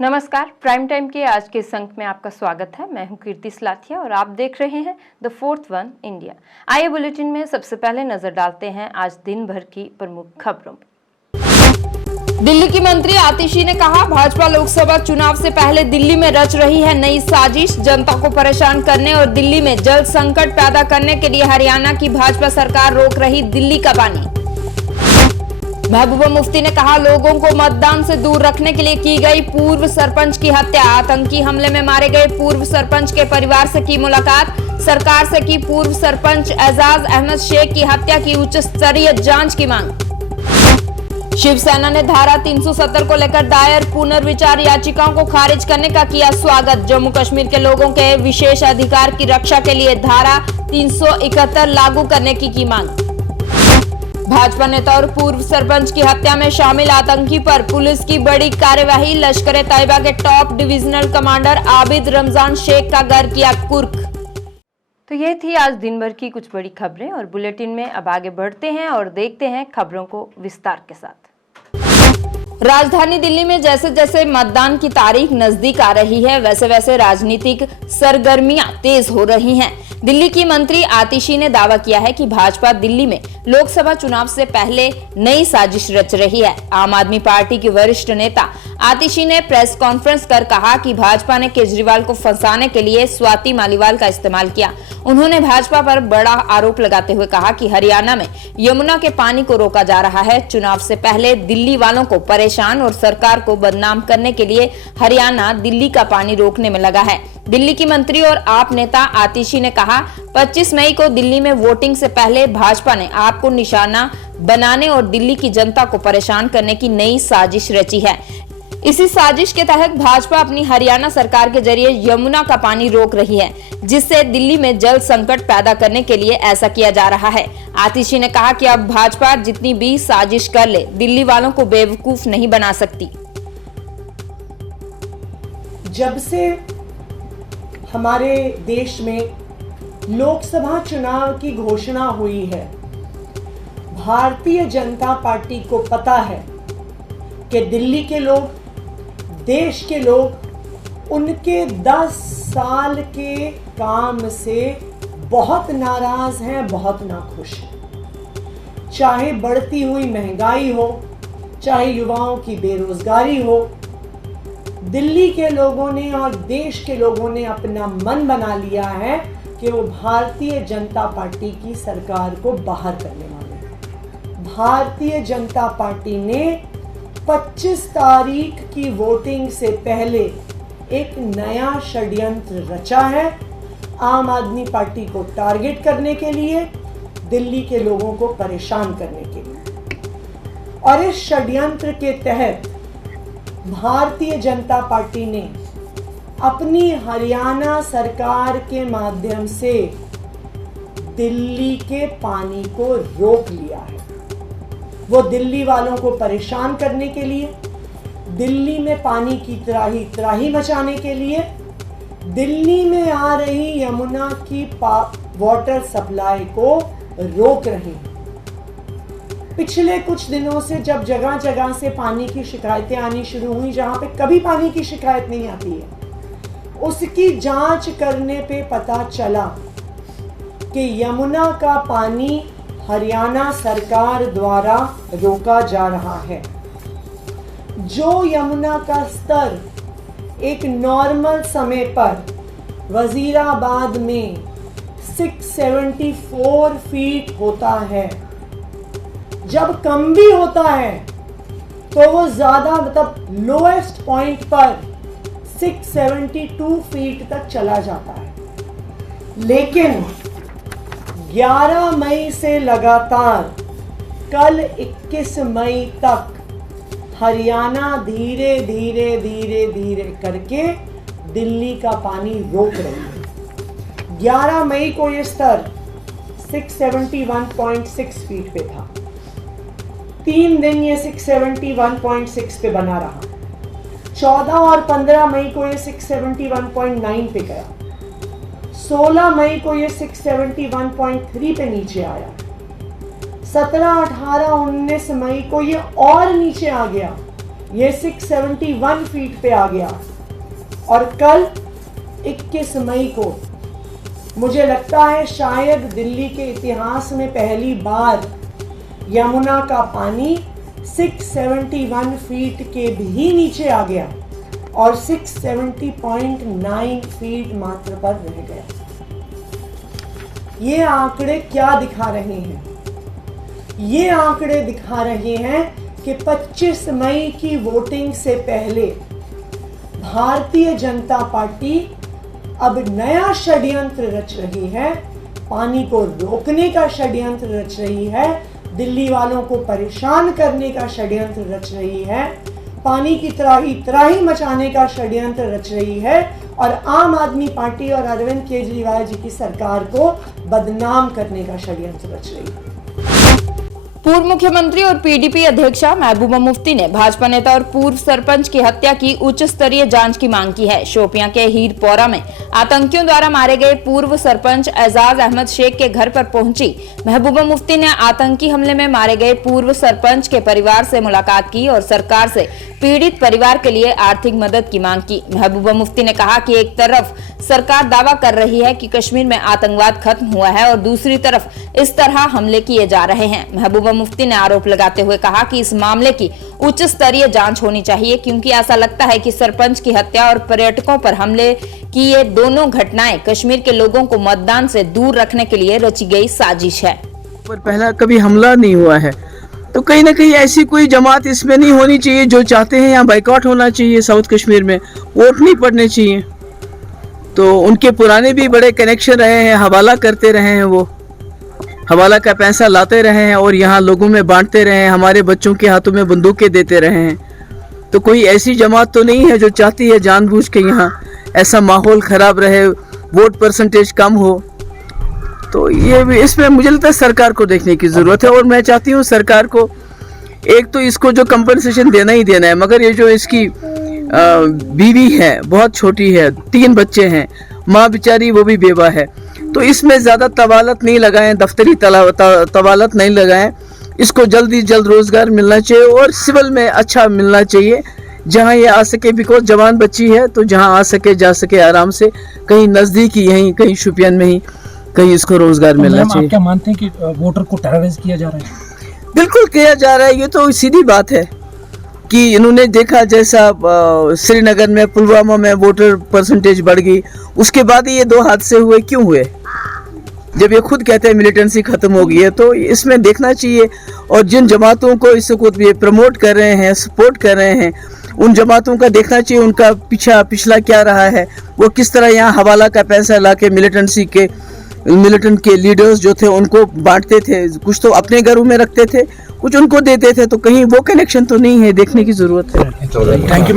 नमस्कार, prime time के आज के इस अंक में आपका स्वागत है। मैं हूं कीर्ति सलाथिया और आप देख रहे हैं द फोर्थ वन इंडिया। आइए बुलेटिन में सबसे पहले नजर डालते हैं आज दिन भर की प्रमुख खबरों पर। दिल्ली की मंत्री आतिशी ने कहा, भाजपा लोकसभा चुनाव से पहले दिल्ली में रच रही है नई साजिश। जनता को परेशान करने और दिल्ली में जल संकट पैदा करने के लिए हरियाणा की भाजपा सरकार रोक रही दिल्ली का पानी। महबूबा मुफ्ती ने कहा, लोगों को मतदान से दूर रखने के लिए की गई पूर्व सरपंच की हत्या। आतंकी हमले में मारे गए पूर्व सरपंच के परिवार से की मुलाकात। सरकार से की पूर्व सरपंच एजाज अहमद शेख की हत्या की उच्च स्तरीय जांच की मांग। शिवसेना ने धारा 370 को लेकर दायर पुनर्विचार याचिकाओं को खारिज करने का किया स्वागत। जम्मू कश्मीर के लोगों के विशेष अधिकार की रक्षा के लिए धारा 371 लागू करने की मांग। भाजपा नेता और पूर्व सरपंच की हत्या में शामिल आतंकी पर पुलिस की बड़ी कार्यवाही। लश्कर-ए-तैयबा के top divisional commander Abid Ramzan Sheikh का घर किया कुर्क। तो ये थी आज दिन भर की कुछ बड़ी खबरें और बुलेटिन में अब आगे बढ़ते हैं और देखते हैं खबरों को विस्तार के साथ। राजधानी दिल्ली में जैसे जैसे मतदान की तारीख नजदीक आ रही है, वैसे वैसे राजनीतिक सरगर्मियां तेज हो रही हैं। दिल्ली की मंत्री आतिशी ने दावा किया है कि भाजपा दिल्ली में लोकसभा चुनाव से पहले नई साजिश रच रही है। आम आदमी पार्टी की वरिष्ठ नेता आतिशी ने प्रेस कॉन्फ्रेंस कर कहा कि भाजपा ने केजरीवाल को फंसाने के लिए स्वाति मालीवाल का इस्तेमाल किया। उन्होंने भाजपा पर बड़ा आरोप लगाते हुए कहा कि हरियाणा में यमुना के पानी को रोका जा रहा है। चुनाव से पहले दिल्ली वालों को परेशान और सरकार को बदनाम करने के लिए हरियाणा दिल्ली का पानी रोकने में लगा है। दिल्ली की मंत्री और आप नेता आतिशी ने कहा, 25 मई को दिल्ली में वोटिंग से पहले भाजपा ने आपको निशाना बनाने और दिल्ली की जनता को परेशान करने की नई साजिश रची है। इसी साजिश के तहत भाजपा अपनी हरियाणा सरकार के जरिए यमुना का पानी रोक रही है, जिससे दिल्ली में जल संकट पैदा करने के लिए ऐसा किया जा रहा है। आतिशी ने कहा कि अब भाजपा जितनी भी साजिश कर ले, दिल्ली वालों को बेवकूफ नहीं बना सकती। जब से हमारे देश में लोकसभा चुनाव की घोषणा हुई है, भारतीय जनता पार्टी को पता है कि दिल्ली के लोग, देश के लोग उनके 10 साल के काम से बहुत नाराज हैं, बहुत नाखुश हैं। चाहे बढ़ती हुई महंगाई हो, चाहे युवाओं की बेरोजगारी हो, दिल्ली के लोगों ने और देश के लोगों ने अपना मन बना लिया है कि वो भारतीय जनता पार्टी की सरकार को बाहर करने वाले हैं। भारतीय जनता पार्टी ने 25 तारीख की वोटिंग से पहले एक नया षड्यंत्र रचा है, आम आदमी पार्टी को टारगेट करने के लिए, दिल्ली के लोगों को परेशान करने के लिए। और इस षड्यंत्र के तहत भारतीय जनता पार्टी ने अपनी हरियाणा सरकार के माध्यम से दिल्ली के पानी को रोक लिया है। वो दिल्ली वालों को परेशान करने के लिए, दिल्ली में पानी की त्राही त्राही मचाने के लिए, दिल्ली में आ रही यमुना की वाटर सप्लाई को रोक रहे हैं। पिछले कुछ दिनों से जब जगह जगह से पानी की शिकायतें आनी शुरू हुई, जहां पे कभी पानी की शिकायत नहीं आती है, उसकी जांच करने पे पता चला कि यमुना का पानी हरियाणा सरकार द्वारा रोका जा रहा है। जो यमुना का स्तर एक नॉर्मल समय पर वजीराबाद में 674 फीट होता है, जब कम भी होता है तो वो ज्यादा मतलब लोएस्ट पॉइंट पर 672 फीट तक चला जाता है। लेकिन 11 मई से लगातार कल 21 मई तक हरियाणा धीरे धीरे धीरे धीरे करके दिल्ली का पानी रोक रही है। 11 मई को ये स्तर 671.6 फीट पे था। 3 दिन ये 671.6 पे बना रहा। 14 और 15 मई को ये 671.9 पे गया। 16 मई को ये 671.3 पे नीचे आया। 17, 18, 19 मई को ये और नीचे आ गया ये 671 फीट पे आ गया। और कल 21 मई को मुझे लगता है शायद दिल्ली के इतिहास में पहली बार यमुना का पानी 671 फीट के भी नीचे आ गया और 670.9 फीट मात्र पर रह गया। ये आंकड़े क्या दिखा रहे हैं? ये आंकड़े दिखा रहे हैं कि 25 मई की वोटिंग से पहले भारतीय जनता पार्टी अब नया षड्यंत्र रच रही है, पानी को रोकने का षड्यंत्र रच रही है, दिल्ली वालों को परेशान करने का षड्यंत्र रच रही है, पानी की त्राही मचाने का षड्यंत्र रच रही है और आम आदमी पार्टी और अरविंद केजरीवाल जी की सरकार को बदनाम करने का षड्यंत्र रच रही है। पूर्व मुख्यमंत्री और पीडीपी अध्यक्षा महबूबा मुफ्ती ने भाजपा नेता और पूर्व सरपंच की हत्या की उच्च स्तरीय जांच की मांग की है। शोपियां के हीरपोरा में आतंकियों द्वारा मारे गए पूर्व सरपंच एजाज अहमद शेख के घर पर पहुंची महबूबा मुफ्ती ने आतंकी हमले में मारे गए पूर्व सरपंच के परिवार से मुलाकात की और सरकार से पीड़ित परिवार के लिए आर्थिक मदद की मांग की। महबूबा मुफ्ती ने कहा कि एक तरफ सरकार दावा कर रही है कि कश्मीर में आतंकवाद खत्म हुआ है और दूसरी तरफ इस तरह हमले किए जा रहे हैं। महबूबा मुफ्ती ने आरोप लगाते हुए कहा कि इस मामले की उच्च स्तरीय जांच होनी चाहिए, क्योंकि ऐसा लगता है कि सरपंच की हत्या और पर्यटकों पर हमले की ये दोनों घटनाएं कश्मीर के लोगों को मतदान से दूर रखने के लिए रची गई साजिश है। पर पहला कभी हमला नहीं हुआ है, तो कहीं ना कहीं ऐसी कोई जमात इसमें नहीं होनी चाहिए जो चाहते हैं यहाँ बाइकआउट होना चाहिए, साउथ कश्मीर में वोट नहीं पड़ने चाहिए। तो उनके पुराने भी बड़े कनेक्शन रहे हैं, हवाला करते रहे हैं, वो हवाला का पैसा लाते रहे हैं और यहाँ लोगों में बांटते रहे हैं, हमारे बच्चों के हाथों में बंदूकें देते रहे हैं। तो कोई ऐसी जमात तो नहीं है जो चाहती है जानबूझ के यहाँ ऐसा माहौल खराब रहे, वोट परसेंटेज कम हो। तो ये भी इसमें मुझे लगता है सरकार को देखने की ज़रूरत है और मैं चाहती हूँ सरकार को एक तो इसको जो कंपनसेशन देना ही देना है, मगर ये जो इसकी बीवी है बहुत छोटी है, 3 बच्चे हैं, माँ बेचारी वो भी बेवा है, तो इसमें ज़्यादा तवालत नहीं लगाएं, दफ्तरी तवालत नहीं लगाएं। इसको जल्दी जल्द रोज़गार मिलना चाहिए और सिविल में अच्छा मिलना चाहिए जहाँ ये आ सके, बिकॉज जवान बच्ची है तो जहाँ आ सके जा सके आराम से, कहीं नज़दीक ही यहीं कहीं शोपियान में ही कहीं इसको रोजगार मिलना चाहिए। आप क्या मानते हैं कि वोटर को टेरराइज किया जा रहा है? बिल्कुल किया जा रहा है, ये तो सीधी बात है कि इन्होंने देखा जैसा श्रीनगर में पुलवामा में वोटर परसेंटेज बढ़ गई, उसके बाद ये 2 हादसे हुए, क्यों हुए? जब ये खुद कहते हैं मिलिटेंसी खत्म हो गई है, तो इसमें देखना चाहिए। और जिन जमातों को इसको ये प्रमोट कर रहे हैं, सपोर्ट कर रहे हैं, उन जमातों का देखना चाहिए उनका पिछला क्या रहा है, वो किस तरह यहाँ हवाला का पैसा ला के मिलिटेंट के लीडर्स जो थे उनको बांटते थे, कुछ तो अपने घरों में रखते थे, कुछ उनको देते थे, तो कहीं वो कनेक्शन तो नहीं है, देखने की जरूरत है। Thank you.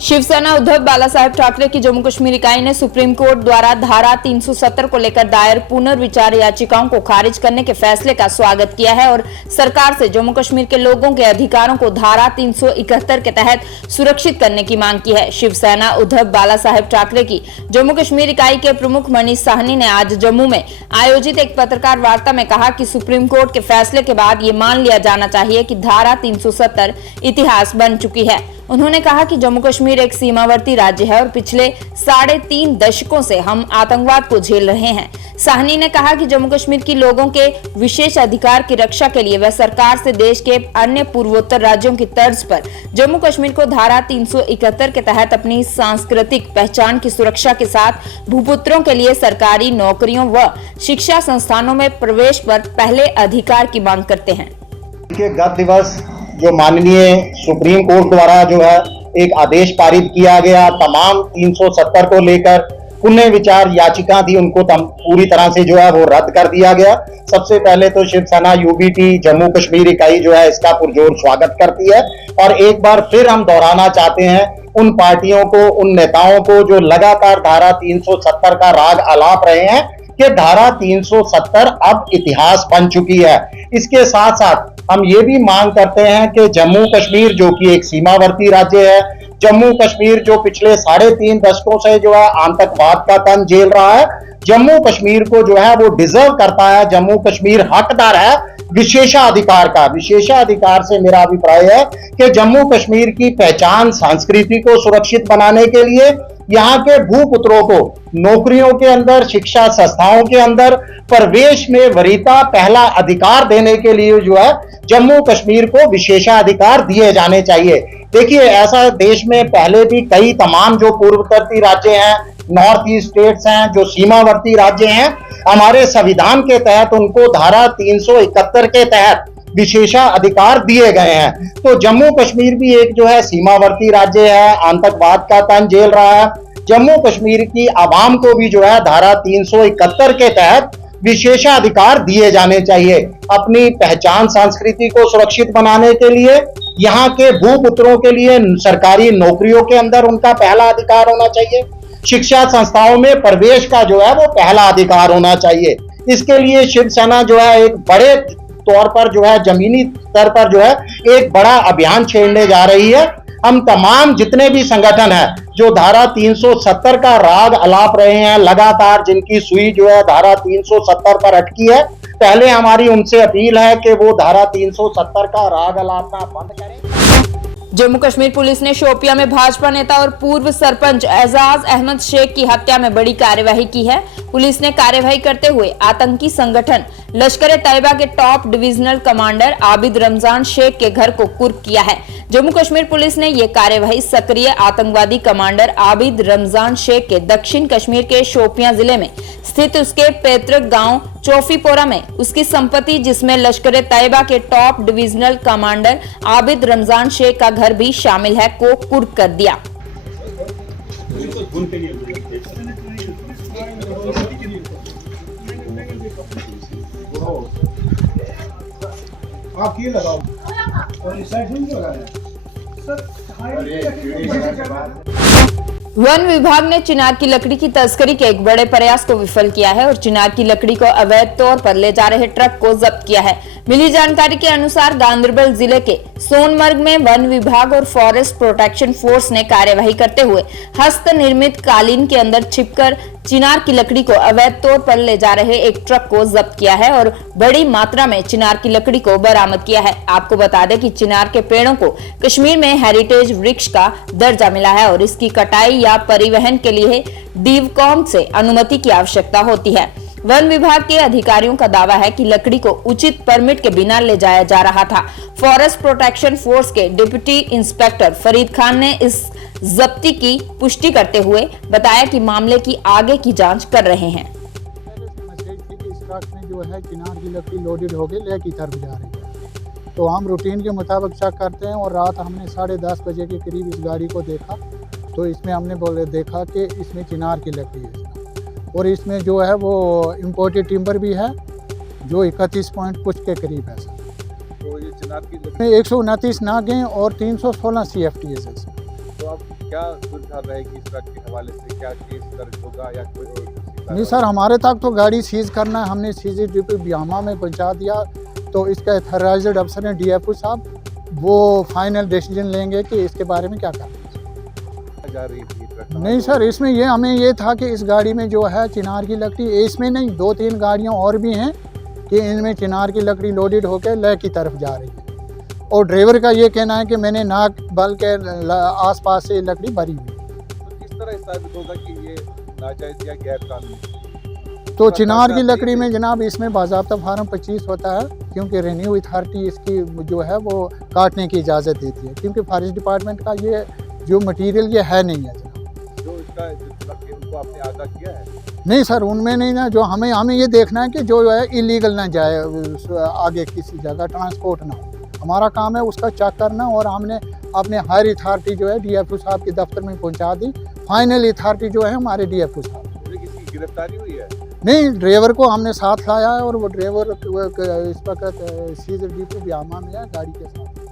शिवसेना उद्धव बालासाहेब ठाकरे की जम्मू कश्मीर इकाई ने सुप्रीम कोर्ट द्वारा धारा 370 को लेकर दायर पुनर्विचार याचिकाओं को खारिज करने के फैसले का स्वागत किया है और सरकार से जम्मू कश्मीर के लोगों के अधिकारों को धारा 371 के तहत सुरक्षित करने की मांग की है। शिवसेना उद्धव बालासाहेब ठाकरे की जम्मू कश्मीर इकाई के प्रमुख मनीष साहनी ने आज जम्मू में आयोजित एक पत्रकार वार्ता में कहा कि सुप्रीम कोर्ट के फैसले के बाद ये मान लिया जाना चाहिए कि धारा 370 इतिहास बन चुकी है। उन्होंने कहा कि जम्मू कश्मीर एक सीमावर्ती राज्य है और पिछले 3.5 दशकों से हम आतंकवाद को झेल रहे हैं। साहनी ने कहा कि जम्मू कश्मीर के लोगों के विशेष अधिकार की रक्षा के लिए वह सरकार से देश के अन्य पूर्वोत्तर राज्यों की तर्ज पर जम्मू कश्मीर को धारा 371 के तहत अपनी सांस्कृतिक पहचान की सुरक्षा के साथ भूपुत्रों के लिए सरकारी नौकरियों व शिक्षा संस्थानों में प्रवेश पर पहले अधिकार की मांग करते हैं। गत दिवस जो माननीय सुप्रीम कोर्ट द्वारा जो है एक आदेश पारित किया गया, तमाम 370 को लेकर पुनः विचार याचिका थी उनको पूरी तरह से जो है वो रद्द कर दिया गया। सबसे पहले तो शिवसेना यूबीटी जम्मू कश्मीर इकाई जो है इसका पुरजोर स्वागत करती है और एक बार फिर हम दोहराना चाहते हैं उन पार्टियों को, उन नेताओं को जो लगातार धारा 370 का राग आलाप रहे हैं कि धारा 370 अब इतिहास बन चुकी है। इसके साथ साथ हम ये भी मांग करते हैं कि जम्मू कश्मीर जो कि एक सीमावर्ती राज्य है, जम्मू कश्मीर जो पिछले 3.5 दशकों से जो है आतंकवाद का तंज झेल रहा है, जम्मू कश्मीर को जो है वो डिजर्व करता है, जम्मू कश्मीर हकदार है विशेषाधिकार का। विशेषाधिकार से मेरा अभिप्राय है कि जम्मू कश्मीर की पहचान संस्कृति को सुरक्षित बनाने के लिए यहाँ के भूपुत्रों को नौकरियों के अंदर, शिक्षा संस्थाओं के अंदर प्रवेश में वरीयता पहला अधिकार देने के लिए जो है जम्मू कश्मीर को विशेषाधिकार दिए जाने चाहिए। देखिए, ऐसा देश में पहले भी कई तमाम जो पूर्ववर्ती राज्य हैं, नॉर्थ ईस्ट स्टेट्स हैं, जो सीमावर्ती राज्य हैं, हमारे संविधान के तहत उनको धारा 371 के तहत विशेषाधिकार दिए गए हैं। तो जम्मू कश्मीर भी एक जो है सीमावर्ती राज्य है, आतंकवाद का तंज झेल रहा है। जम्मू कश्मीर की आवाम को भी जो है धारा 371 के तहत विशेषाधिकार दिए जाने चाहिए। अपनी पहचान संस्कृति को सुरक्षित बनाने के लिए यहाँ के भूपुत्रों के लिए सरकारी नौकरियों के अंदर उनका पहला अधिकार होना चाहिए। शिक्षा संस्थाओं में प्रवेश का जो है वो पहला अधिकार होना चाहिए। इसके लिए शिवसेना जो है एक बड़े तौर पर जो है जमीनी स्तर पर जो है एक बड़ा अभियान छेड़ने जा रही है। हम तमाम जितने भी संगठन हैं जो धारा 370 का राग अलाप रहे हैं, लगातार जिनकी सुई जो है धारा 370 पर अटकी है, पहले हमारी उनसे अपील है कि वो धारा 370 का राग अलापना बंद करें। जम्मू कश्मीर पुलिस ने शोपियां में भाजपा नेता और पूर्व सरपंच एजाज अहमद शेख की हत्या में बड़ी कार्यवाही की है। पुलिस ने कार्यवाही करते हुए आतंकी संगठन लश्कर-ए-तैयबा के top divisional commander Abid Ramzan Sheikh के घर को कुर्क किया है। जम्मू कश्मीर पुलिस ने ये कार्यवाही सक्रिय आतंकवादी कमांडर आबिद रमजान शेख के दक्षिण कश्मीर के शोपियां जिले में स्थित उसके पैतृक गांव चौफीपोरा में उसकी संपत्ति, जिसमें लश्कर-ए-तैयबा के top divisional commander Abid Ramzan Sheikh का घर भी शामिल है, को कुर्क कर दिया। आप ये लगाओ और इस साइड नहीं लगाया सर। वन विभाग ने चिनार की लकड़ी की तस्करी के एक बड़े प्रयास को विफल किया है और चिनार की लकड़ी को अवैध तौर पर ले जा रहे ट्रक को जब्त किया है। मिली जानकारी के अनुसार गांधरबल जिले के सोनमर्ग में वन विभाग और फॉरेस्ट प्रोटेक्शन फोर्स ने कार्यवाही करते हुए हस्त निर्मित कालीन के अंदर छिपकर चिनार की लकड़ी को अवैध तौर पर ले जा रहे एक ट्रक को जब्त किया है और बड़ी मात्रा में चिनार की लकड़ी को बरामद किया है। आपको बता दें कि चिनार के पेड़ों को कश्मीर में हेरिटेज वृक्ष का दर्जा मिला है और इसकी कटाई या परिवहन के लिए डीवकॉम से अनुमति की आवश्यकता होती है। वन विभाग के अधिकारियों का दावा है कि लकड़ी को उचित परमिट के बिना ले जाया जा रहा था। फॉरेस्ट प्रोटेक्शन फोर्स के डिप्टी इंस्पेक्टर फरीद खान ने इस जब्ती की पुष्टि करते हुए बताया कि मामले की आगे की जांच कर रहे हैं। इस ट्रक में जो है चिनार की लकड़ी लोडेड होकर लेह की तरफ जा रही है, तो हम रूटीन के मुताबिक चेक करते हैं और रात हमने 10:30 बजे के करीब इस गाड़ी को देखा, तो इसमें हमने देखा कि इसमें चिनार की लकड़ी है और इसमें जो है वो इम्पोर्टेड टिम्बर भी है जो 31 पॉइंट कुछ के करीब है। तो ये चिनार की लकड़ी 129 नागें और 316 CFT है। तो अब क्या सुविधा रहेगी इस ट्रक के हवाले से, क्या केस दर्ज होगा या कोई और? नहीं सर, हमारे तक तो गाड़ी सीज करना है, हमने CCTV ब्यामा में पहुंचा दिया, तो इसका अथॉराइज्ड अफसर हैं DFO साहब, वो फाइनल डिसीजन लेंगे कि इसके बारे में क्या करना जा रही थी ट्रक। नहीं सर, इसमें ये हमें ये था कि इस गाड़ी में जो है चिनार की लकड़ी, इसमें नहीं 2-3 गाड़ियाँ और भी हैं कि इनमें चिनार की लकड़ी लोडेड होकर लेह की तरफ जा रही है और ड्राइवर का ये कहना है कि मैंने नाक बल के आसपास से लकड़ी भरी हुई। तो किस तरह साबित होगा कि ये नाजायज या गैर कानूनी? तो चिनार की लकड़ी में जनाब इसमें बाज़ाब्ता फार्म 25 होता है, क्योंकि रेन्यू अथॉरिटी इसकी जो है वो काटने की इजाज़त देती है, क्योंकि फॉरेस्ट डिपार्टमेंट का ये जो मटेरियल ये है नहीं है जनाब। जो इसका उनको आपने आगाह किया है? नहीं सर, उनमें नहीं ना, जो हमें ये देखना है कि जो है इलीगल ना जाए आगे किसी जगह ट्रांसपोर्ट ना हो। हमारा काम है उसका चेक करना और हमने अपने हायर अथॉरिटी जो है DFO साहब के दफ्तर में पहुंचा दी। फाइनल अथॉरिटी जो है हमारे DFO साहब। किसी की गिरफ्तारी हुई है? नहीं, ड्राइवर को हमने साथ लाया है और वो ड्राइवर इस वक्त CCTV ब्यामा में है गाड़ी के साथ।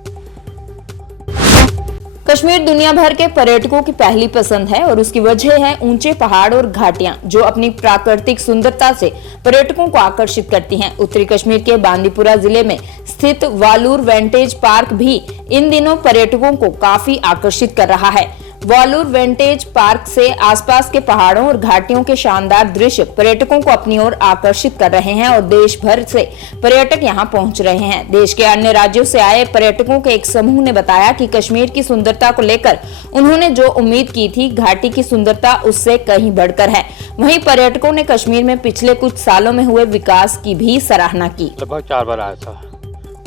कश्मीर दुनिया भर के पर्यटकों की पहली पसंद है और उसकी वजह है ऊंचे पहाड़ और घाटियां जो अपनी प्राकृतिक सुंदरता से पर्यटकों को आकर्षित करती हैं। उत्तरी कश्मीर के बांदीपुरा जिले में स्थित वालूर वेंटेज पार्क भी इन दिनों पर्यटकों को काफी आकर्षित कर रहा है। वॉलूर विंटेज पार्क से आसपास के पहाड़ों और घाटियों के शानदार दृश्य पर्यटकों को अपनी ओर आकर्षित कर रहे हैं और देश भर से पर्यटक यहां पहुंच रहे हैं। देश के अन्य राज्यों से आए पर्यटकों के एक समूह ने बताया कि कश्मीर की सुंदरता को लेकर उन्होंने जो उम्मीद की थी, घाटी की सुंदरता उससे कहीं बढ़कर है। वहीं पर्यटकों ने कश्मीर में पिछले कुछ सालों में हुए विकास की भी सराहना की। लगभग 4 बार आया था।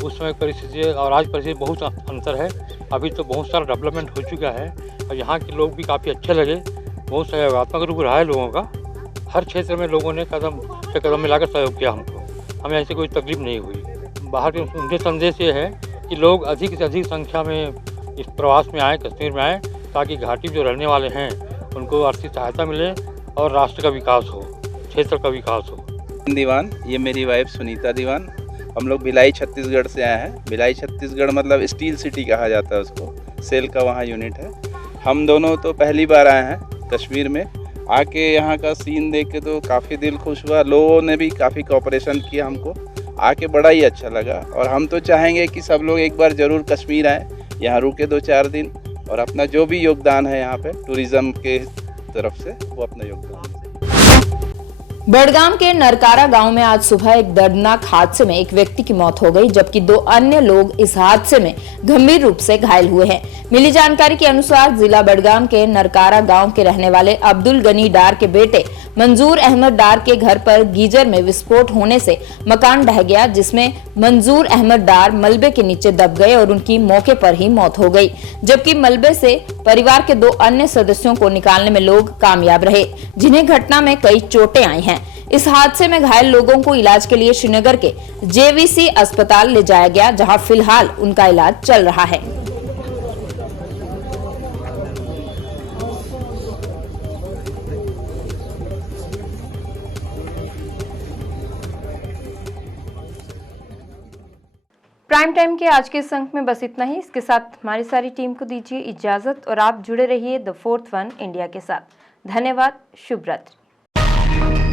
उस समय परिस्थिति और आज परिस्थिति बहुत अंतर है। अभी तो बहुत सारा डेवलपमेंट हो चुका है और यहाँ के लोग भी काफ़ी अच्छे लगे। बहुत सकारात्मक रूप रहा है लोगों का। हर क्षेत्र में लोगों ने कदम से कदम मिलाकर सहयोग किया हमको। हमें ऐसी कोई तकलीफ नहीं हुई। बाहर के उनके संदेश ये है कि लोग अधिक से अधिक संख्या में इस प्रवास में आए, कश्मीर में आए, ताकि घाटी में जो रहने वाले हैं उनको आर्थिक सहायता मिले और राष्ट्र का विकास हो, क्षेत्र का विकास हो। दीवान, ये मेरी वाइफ सुनीता दीवान। हम लोग भिलाई छत्तीसगढ़ से आए हैं। भिलाई छत्तीसगढ़ मतलब स्टील सिटी कहा जाता है उसको, सेल का वहाँ यूनिट है। हम दोनों तो पहली बार आए हैं कश्मीर में। आके यहाँ का सीन देख के तो काफ़ी दिल खुश हुआ। लोगों ने भी काफ़ी कोऑपरेशन किया हमको, आके बड़ा ही अच्छा लगा। और हम तो चाहेंगे कि सब लोग एक बार ज़रूर कश्मीर आएँ, यहाँ रुके 2-4 दिन और अपना जो भी योगदान है यहाँ पे टूरिज़्म के तरफ से वो अपना योगदान। बडगाम के नरकारा गांव में आज सुबह एक दर्दनाक हादसे में एक व्यक्ति की मौत हो गई, जबकि 2 अन्य लोग इस हादसे में गंभीर रूप से घायल हुए हैं। मिली जानकारी के अनुसार जिला बडगाम के नरकारा गांव के रहने वाले अब्दुल गनी डार के बेटे मंजूर अहमद डार के घर पर गीजर में विस्फोट होने से मकान ढह गया, जिसमें मंजूर अहमद डार मलबे के नीचे दब गए और उनकी मौके पर ही मौत हो गई, जबकि मलबे से परिवार के 2 अन्य सदस्यों को निकालने में लोग कामयाब रहे, जिन्हें घटना में कई चोटें आई हैं। इस हादसे में घायल लोगों को इलाज के लिए श्रीनगर के जेवीसी अस्पताल ले जाया गया, जहां फिलहाल उनका इलाज चल रहा है। प्राइम टाइम के आज के इस अंक में बस इतना ही। इसके साथ हमारी सारी टीम को दीजिए इजाजत और आप जुड़े रहिए द 4th वन इंडिया के साथ। धन्यवाद। शुभ रात्रि।